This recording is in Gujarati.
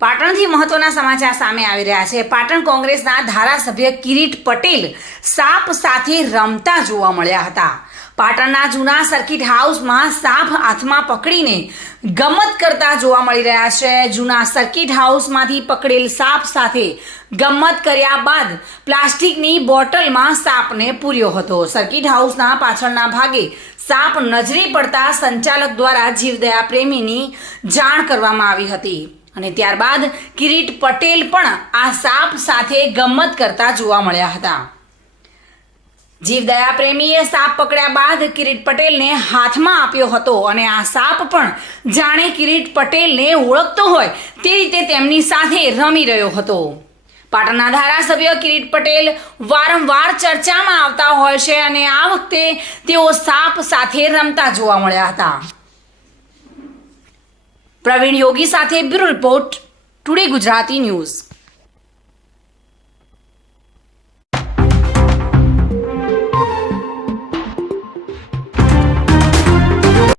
પાટણથી મહત્વના સમાચાર સામે આવી રહ્યા છે। પાટણ કોંગ્રેસના ધારાસભ્ય કિરીટ પટેલ સાપ સાથે રમતા જોવા મળ્યા હતા। પાટણના જૂના સર્કિટ હાઉસમાં સાપ હાથમાં પકડીને ગમત કરતા જોવા મળી રહ્યા છે। જૂના સર્કિટ હાઉસમાંથી પકડેલ સાપ સાથે ગમત કર્યા બાદ પ્લાસ્ટિકની બોટલમાં સાપને પૂર્યો હતો। સર્કિટ હાઉસના પાછળના ભાગે સાપ નજરે પડતા સંચાલક દ્વારા જીવદયા પ્રેમીની જાણ કરવામાં આવી હતી અને ત્યારબાદ કિરીટ પટેલ પણ આ સાપ સાથે ગમત કરતા જોવા મળ્યા હતા। જીવદયા પ્રેમીએ સાપ પકડ્યા બાદ કિરીટ પટેલને હાથમાં આપ્યો હતો અને આ સાપ પણ જાણે કિરીટ પટેલને ઓળખતો હોય તે રીતે તેમની સાથે રમી રહ્યો હતો। પાટણના ધારાસભ્ય કિરીટ પટેલ વારંવાર ચર્ચામાં આવતા હોય છે અને આ વખતે તેઓ સાપ સાથે રમતા જોવા મળ્યા હતા। પ્રવીણ યોગી સાથે bureau report, today Gujarati news.